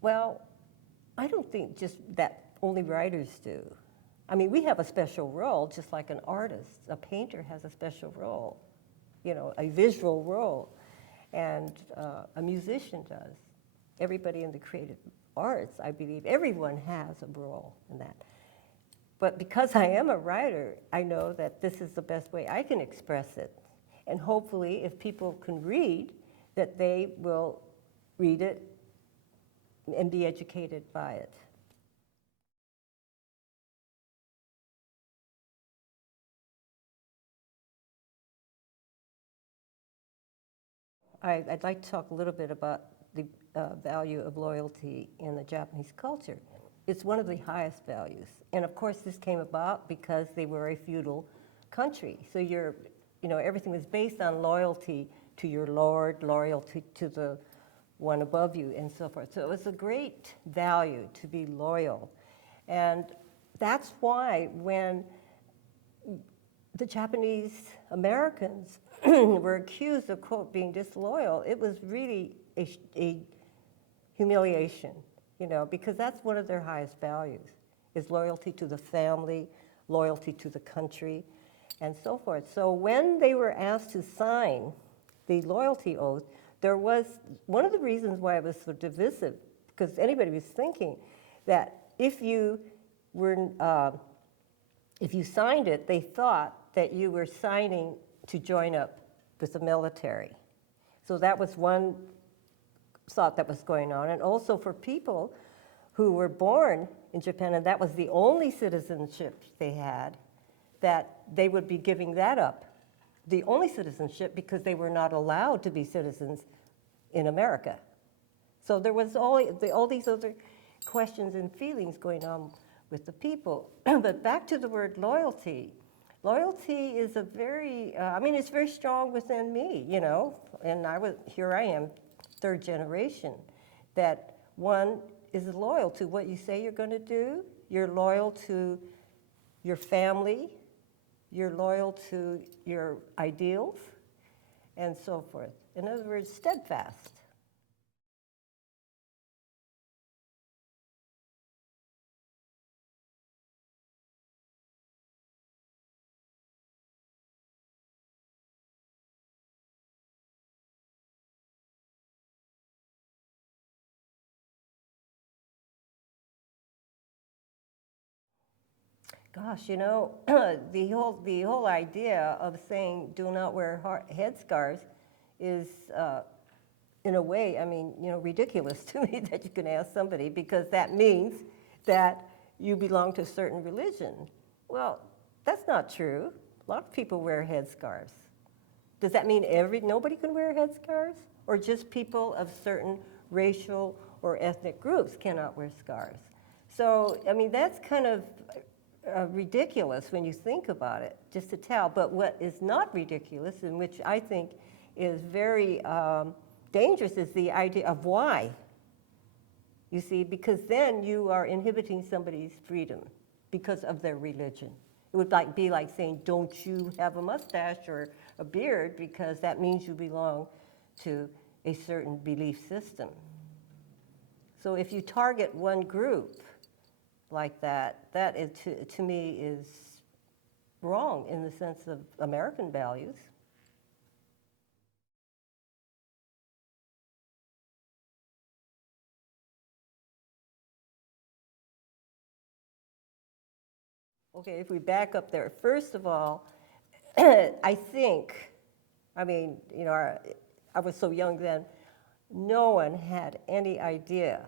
Well, I don't think just that only writers do. I mean, we have a special role, just like an artist. A painter has a special role, you know, a visual role, and a musician does. Everybody in the creative arts, I believe, everyone has a role in that. But because I am a writer, I know that this is the best way I can express it. And hopefully, if people can read, that they will read it and be educated by it. I'd like to talk a little bit about the value of loyalty in the Japanese culture. It's one of the highest values. And of course, this came about because they were a feudal country. So everything was based on loyalty to your lord, loyalty to the one above you, and so forth. So it was a great value to be loyal. And that's why when the Japanese Americans were accused of, quote, being disloyal, it was really a humiliation, because that's one of their highest values, is loyalty to the family, loyalty to the country, and so forth. So when they were asked to sign the loyalty oath, there was one of the reasons why it was so divisive, because anybody was thinking that if you signed it, they thought that you were signing to join up with the military. So that was one thought that was going on. And also for people who were born in Japan, and that was the only citizenship they had, that they would be giving that up, the only citizenship, because they were not allowed to be citizens in America. So there was all these other questions and feelings going on with the people. But back to the word loyalty. Loyalty is a very, it's very strong within me, and here I am, third generation, that one is loyal to what you say you're going to do, you're loyal to your family, you're loyal to your ideals, and so forth. In other words, steadfast. Gosh, the whole idea of saying do not wear headscarves is, in a way, ridiculous to me that you can ask somebody, because that means that you belong to a certain religion. Well, that's not true. A lot of people wear headscarves. Does that mean nobody can wear headscarves? Or just people of certain racial or ethnic groups cannot wear scarves? So, that's kind of ridiculous when you think about it, just to tell. But what is not ridiculous, and which I think is very dangerous, is the idea of why. You see, because then you are inhibiting somebody's freedom because of their religion. It would be like saying, don't you have a mustache or a beard, because that means you belong to a certain belief system. So if you target one group like that, that is, to me, is wrong in the sense of American values. Okay, if we back up there, first of all, I think, I was so young then, no one had any idea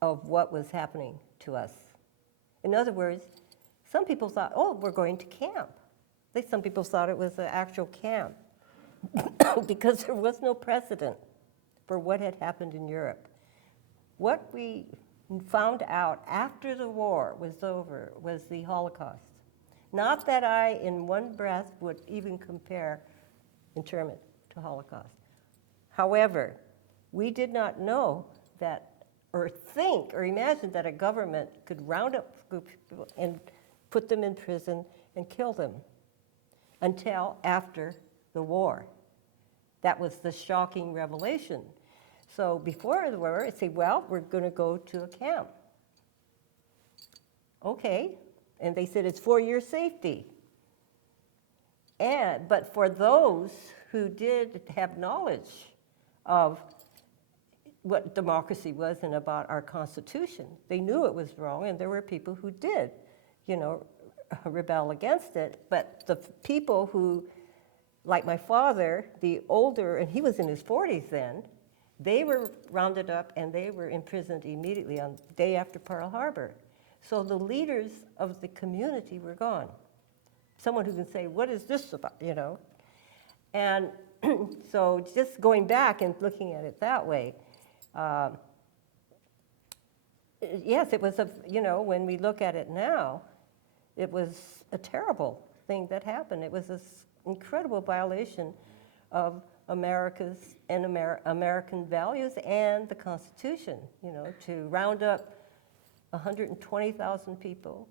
of what was happening to us. In other words, some people thought, oh, we're going to camp. Some people thought it was an actual camp because there was no precedent for what had happened in Europe. What we found out after the war was over was the Holocaust. Not that I, in one breath, would even compare internment to Holocaust. However, we did not know that, or think, or imagine that a government could round up a group of people and put them in prison and kill them until after the war. That was the shocking revelation. So before the war, I'd say, well, we're going to go to a camp. Okay. And they said it's for your safety. But for those who did have knowledge of what democracy was and about our Constitution, they knew it was wrong, and there were people who did, rebel against it. But the people who, like my father, the older, and he was in his 40s then, they were rounded up and they were imprisoned immediately on the day after Pearl Harbor. So the leaders of the community were gone. Someone who can say, what is this about, And so just going back and looking at it that way, yes, it was when we look at it now, it was a terrible thing that happened. It was this incredible violation of America's and American values and the Constitution, to round up 120,000 people,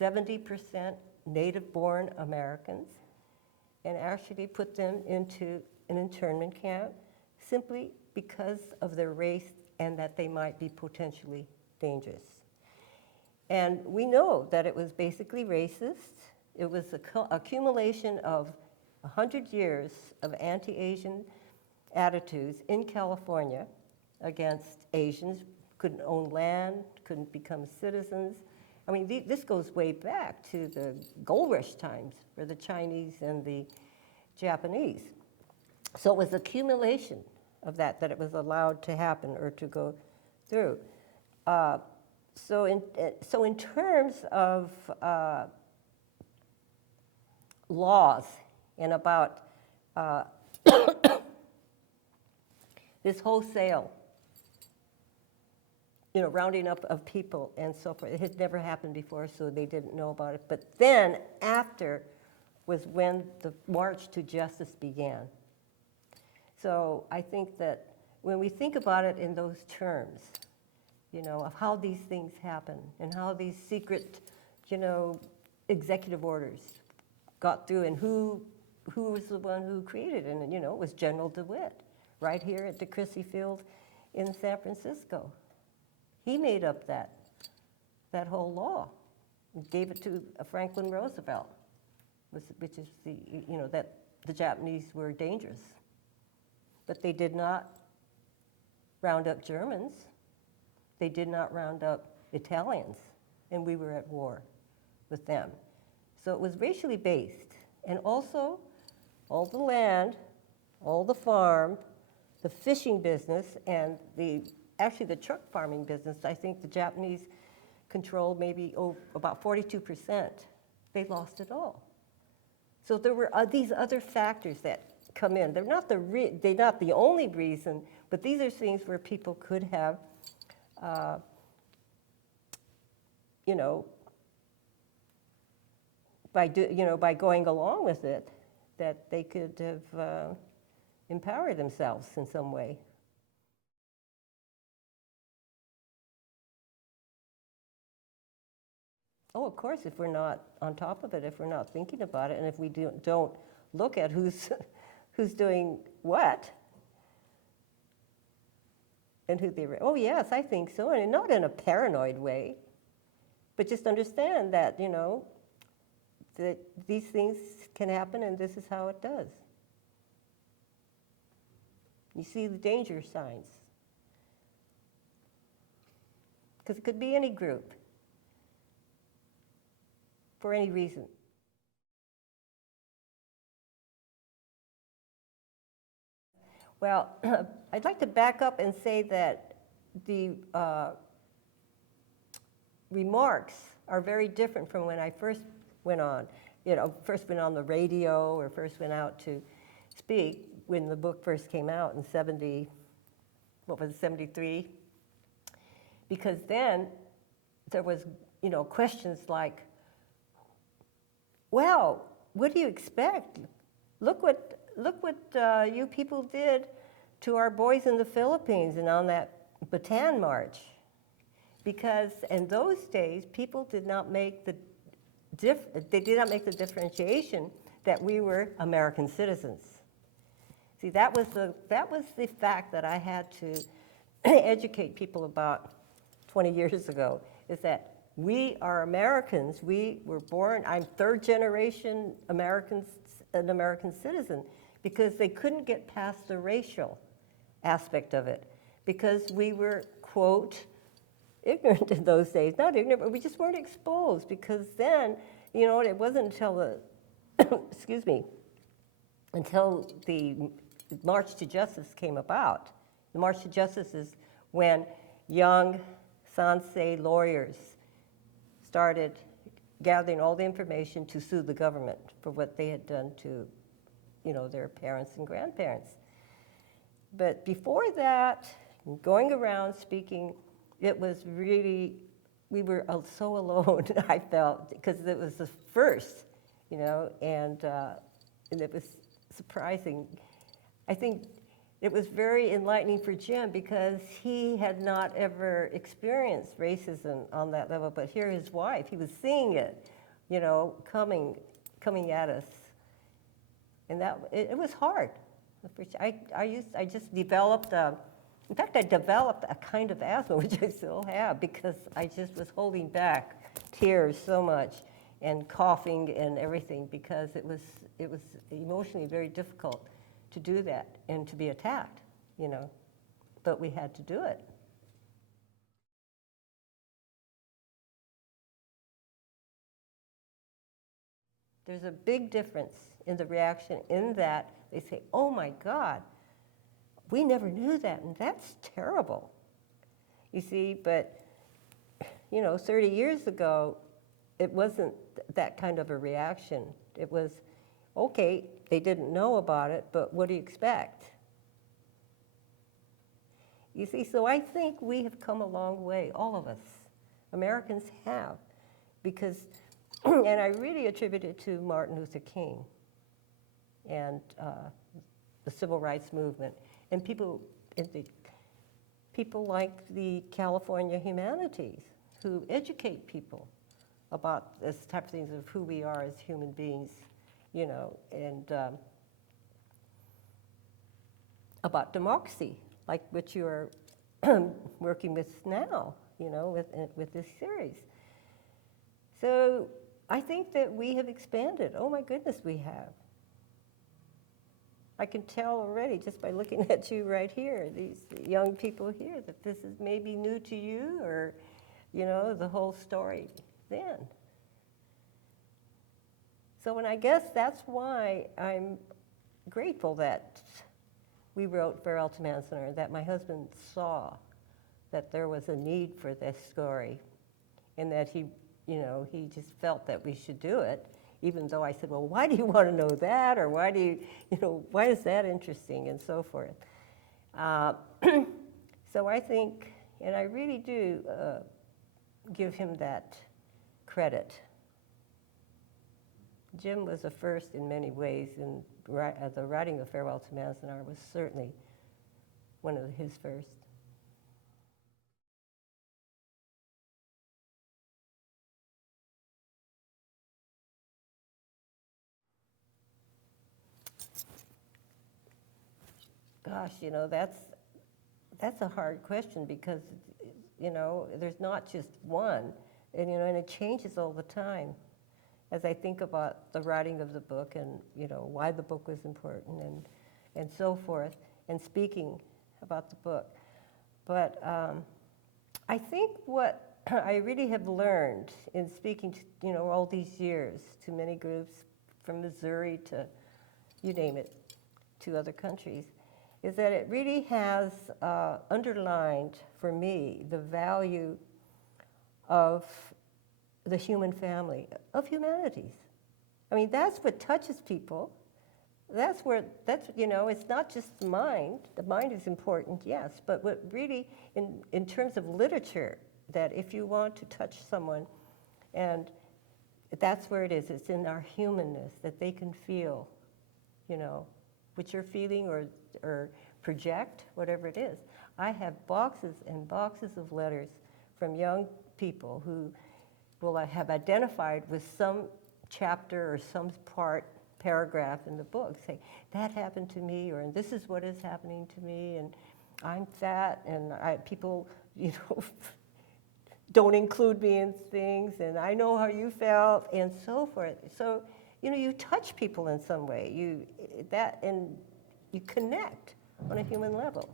70% native-born Americans, and actually put them into an internment camp simply because of their race and that they might be potentially dangerous. And we know that it was basically racist. It was the accumulation of 100 years of anti-Asian attitudes in California against Asians, couldn't own land, couldn't become citizens. I mean, this goes way back to the gold rush times for the Chinese and the Japanese. So it was accumulation of that it was allowed to happen or to go through. So in terms of laws and about this wholesale, rounding up of people and so forth. It had never happened before, so they didn't know about it. But then after was when the march to justice began. So I think that when we think about it in those terms, of how these things happen and how these secret, executive orders got through and who was the one who created it, and, it was General DeWitt right here at the Crissy Field in San Francisco. He made up that whole law and gave it to Franklin Roosevelt, which is that the Japanese were dangerous. But they did not round up Germans. They did not round up Italians, and we were at war with them. So it was racially based. And also, all the land, all the farm, the fishing business, and actually the truck farming business, I think the Japanese controlled maybe about 42%. They lost it all. So there were these other factors that come in. They're not the only reason, but these are things where people could have, by going along with it, that they could have empowered themselves in some way. Oh, of course, if we're not on top of it, if we're not thinking about it, and if we don't look at who's doing what, and who they were. Oh, yes, I think so, and not in a paranoid way, but just understand that, that these things can happen, and this is how it does. You see the danger signs. Because it could be any group, for any reason. Well, I'd like to back up and say that the remarks are very different from when I first went on, first went on the radio or first went out to speak when the book first came out in 73? Because then there was, questions like, well, what do you expect? Look what you people did to our boys in the Philippines and on that Bataan March. Because in those days, people did not make the differentiation that we were American citizens. See, that was the fact that I had to educate people about 20 years ago, is that we are Americans. We were born, I'm third generation American citizen, because they couldn't get past the racial aspect of it, because we were, quote, ignorant in those days. Not ignorant, but we just weren't exposed, because then, you know, it wasn't until the, excuse me, until the March to Justice came about. The March to Justice is when young Sansei lawyers started gathering all the information to sue the government for what they had done to, you know, their parents and grandparents. But before that, going around speaking, it was really, we were so alone, I felt, because it was the first, you know, and it was surprising. I think it was very enlightening for Jim, because he had not ever experienced racism on that level, but here his wife, he was seeing it, you know, coming at us. And that, it was hard. I just developed, in fact, I developed a kind of asthma, which I still have, because I just was holding back tears so much and coughing and everything, because it was emotionally very difficult to do that and to be attacked, you know, but we had to do it. There's a big difference in the reaction in that they say, oh my God, we never knew that, and that's terrible. You see, but, you know, 30 years ago, it wasn't that kind of a reaction. It was, okay, they didn't know about it, but what do you expect? You see, so I think we have come a long way, all of us. Americans have, because, and I really attribute it to Martin Luther King and the civil rights movement, and people like the California Humanities, who educate people about this type of things of who we are as human beings, you know, and about democracy, like what you are working with now, you know, with this series. So I think that we have expanded. Oh my goodness, we have. I can tell already just by looking at you right here, these young people here, that this is maybe new to you, or, you know, the whole story then. So, and I guess that's why I'm grateful that we wrote Farewell to Manzanar, that my husband saw that there was a need for this story, and that he, you know, he just felt that we should do it, even though I said, well, why do you want to know that, or why do you know, why is that interesting, and so forth. So I think, and I really do give him that credit. Jim was a first in many ways, and the writing of Farewell to Manzanar was certainly one of his first. Gosh, you know, that's a hard question, because, you know, there's not just one, and, you know, and it changes all the time. As I think about the writing of the book, and, you know, why the book was important, and so forth, and speaking about the book. But I think what I really have learned in speaking to, you know, all these years to many groups, from Missouri to, you name it, to other countries, is that it really has underlined for me the value of the human family, of humanities. I mean, that's what touches people. That's, you know, it's not just the mind. The mind is important, yes, but what really, in terms of literature, that if you want to touch someone, and that's where it is, it's in our humanness, that they can feel, you know, what you're feeling, or project, whatever it is. I have boxes and boxes of letters from young people who will have identified with some chapter or some part paragraph in the book, say, that happened to me, or this is what is happening to me, and I'm fat, and people, don't include me in things, and I know how you felt, and so forth. So, you touch people in some way. And you connect on a human level.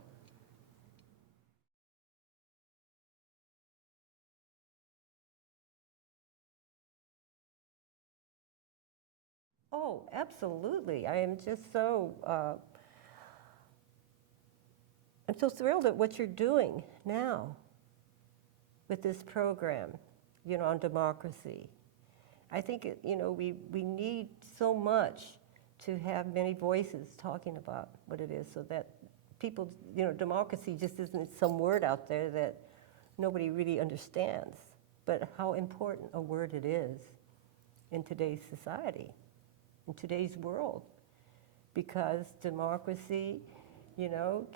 Oh, absolutely. I am just I'm so thrilled at what you're doing now with this program, on democracy. I think, we need so much to have many voices talking about what it is so that people, democracy just isn't some word out there that nobody really understands, but how important a word it is in today's society, in today's world, because democracy,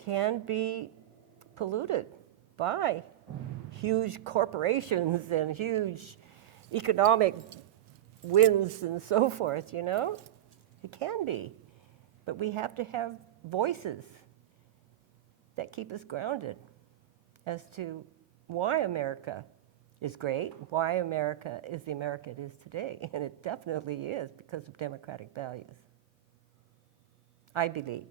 can be polluted by huge corporations and huge economic wins and so forth, It can be. But we have to have voices that keep us grounded as to why America is great, why America is the America it is today. And it definitely is because of democratic values, I believe.